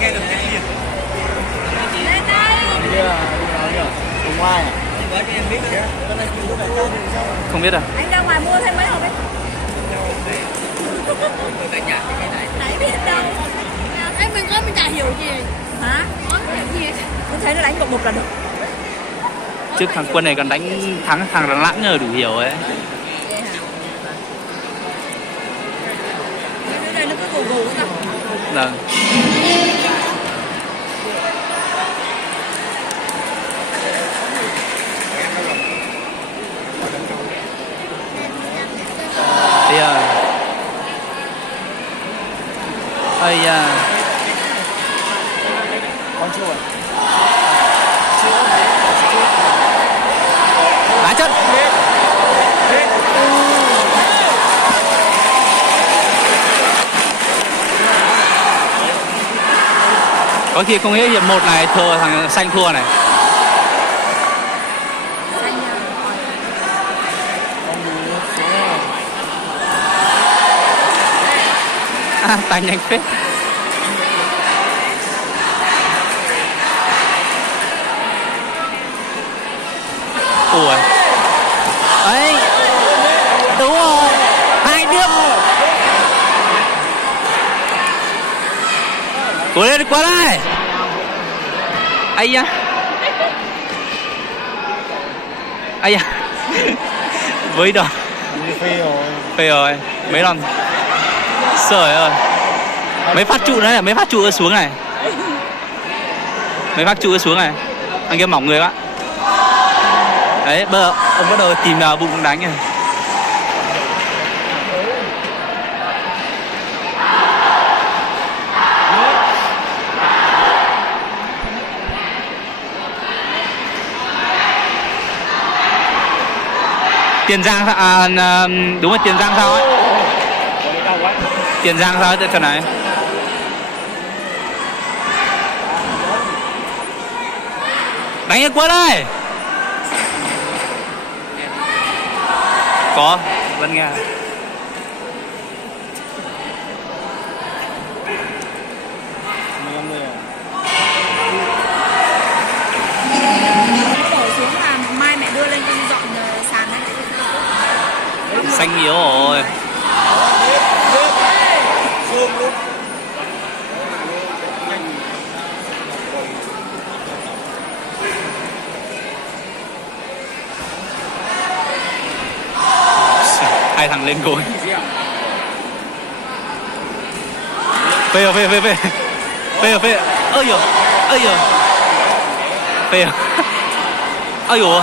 Nghe được tiếng gì? Lên đây. Hôm ngoài à? Không biết à? Anh ra ngoài mua thêm mấy hộp ấy. Đấy biết đâu. Em mình có mình chả hiểu gì. Hả? Có hiểu gì? Tôi thấy nó đánh một là được. Trước thằng Quân này còn đánh thắng thằng Đà Nẵng rồi đủ hiểu ấy. Cái này nó cứ gù gù thôi. Là bây giờ ây da Con chưa à? đá chân có khi không nghĩ hiệp 1 này thua thằng xanh thua này. À, tay nhanh phết. Ủa ấy đúng rồi, 2 điểm. Cố lên quá đây. Ây da. Ây da. Với đòn. Phê rồi. Phê rồi. Mấy đòn. Trời ơi. Mấy phát trụ nữa này, mấy phát trụ xuống này. Mấy phát trụ xuống này. Anh kia mỏng người quá. Đấy, bây giờ ông bắt đầu tìm vào bụng đánh này. Tiền Giang à, đúng rồi, Tiền Giang sao ấy? Tiền Giang sao ấy trận này? Đánh hết quá đây. Có, vẫn nghe. Đổ xuống là mai mẹ đưa lên con dọn sàn đấy. Xanh yếu rồi. Hai thằng lên gối. Phê rồi, phê. Phê rồi, phê. Ơi dồi. Phê rồi. Ơi dồi.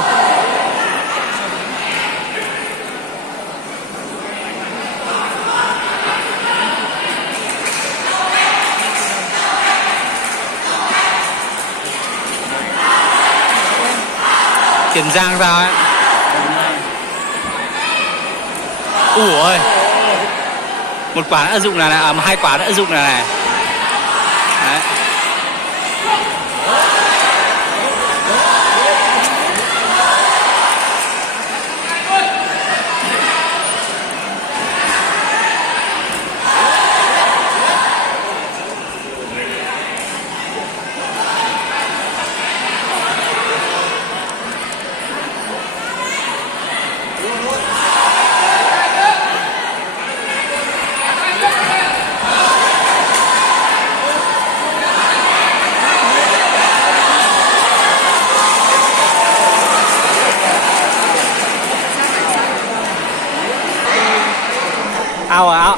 Tiền Giang sao ấy? Ủa, một quả đã dụng là này, à, 2 quả đã dụng là này. Đấy.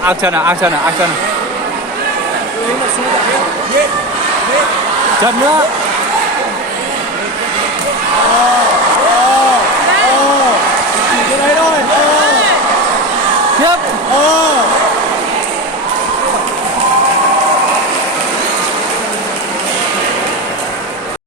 Ao chân à. Chân nữa.